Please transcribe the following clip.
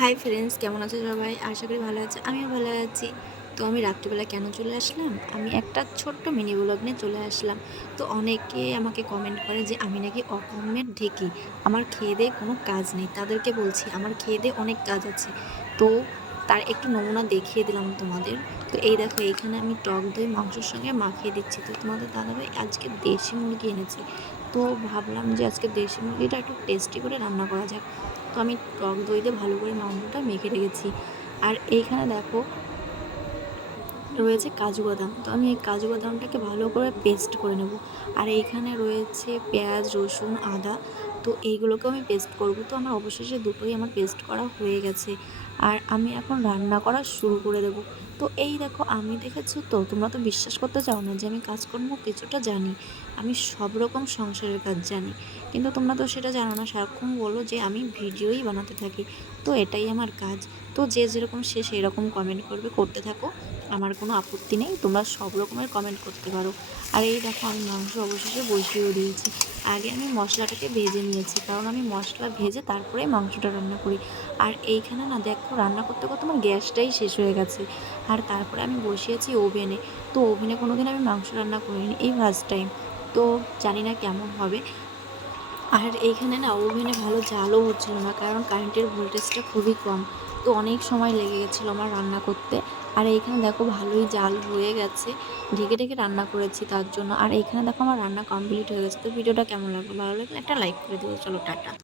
Hi friends, কেমন আছো সবাই? আশা করি ভালো আছে। আমিও ভালো আছি। তো আমি রাত্রিবেলা কেন চলে আসলাম? আমি একটা ছোট্ট মিনি ব্লগ নিয়ে চলে আসলাম। তো অনেকে আমাকে কমেন্ট করে যে আমি নাকি অকম্মের ঢেকি। আমার খেয়ে দেয়ে কোনো কাজ নেই। তাদেরকে বলছি আমার খেয়ে দেয়ে অনেক কাজ আছে। তো তার একটু নমুনা দেখিয়ে দিলাম তোমাদের। তো এই দেখো, এইখানে আমি টক দই মাংসের সঙ্গে মাখিয়ে দিচ্ছি। তো তোমাদের দাদাভাই আজকে দেশি মুরগি এনেছে। তো ভাবলাম যে আজকে দেশি মুরগিটা একটু টেস্টি করে রান্না করা যাক। তো আমি টক দই দিয়ে ভালো করে মাংসটা মেখে রেখেছি। আর এইখানে দেখো রয়েছে কাজু বাদাম। তো আমি এই কাজু বাদামটাকে ভালো করে পেস্ট করে নেব। আর এইখানে রয়েছে পেঁয়াজ, রসুন, আদা। তো এইগুলোকেও আমি পেস্ট করব। তো আমার অবশেষে দুটোই আমার পেস্ট করা হয়ে গেছে। আর আমি এখন রান্না করা শুরু করে দেব। তো এই দেখো, আমি দেখেছো তো, তোমরা তো বিশ্বাস করতে চাও না যে আমি কাজকর্ম কিছুটা জানি। আমি সব রকম সংসারের কাজ জানি। কিন্তু তোমরা তো সেটা জানো না, সারাক্ষণ বলো যে আমি ভিডিওই বানাতে থাকি। তো এটাই আমার কাজ। তো যে যেরকম সে সেই রকম কমেন্ট করবে, করতে থাকো। আমার কোনো আপত্তি নেই, তোমরা সব রকমের কমেন্ট করতে পারো। আর এই দেখো, আমি মাংস অবশেষে বসিয়েও দিয়েছি। আগে আমি মশলাটাকে ভেজে নিয়েছি, কারণ আমি মশলা ভেজে তারপরে মাংসটা রান্না করি। আর এইখানে না দেখো, রান্না করতে করতে আমার গ্যাসটাই শেষ হয়ে গেছে। আর তারপরে আমি বসিয়েছি ওভেনে। তো ওভেনে কোনোদিন আমি মাংস রান্না করিনি, এই ফার্স্ট টাইম। তো জানি না কেমন হবে। আর এইখানে না ওভেনে ভালো জালও হচ্ছিল না, কারণ কারেন্টের ভোল্টেজটা খুবই কম। তো অনেক সময় লেগে গেছিলো আমার রান্না করতে। আর এইখানে দেখো ভালোই জাল হয়ে গেছে। ঢেকে ঢেকে রান্না করেছি তার জন্য। আর এইখানে দেখো আমার রান্না কমপ্লিট হয়ে গেছে। তো ভিডিওটা কেমন লাগলো? ভালো লাগলে একটা লাইক করে দিও। চলো, টাটা।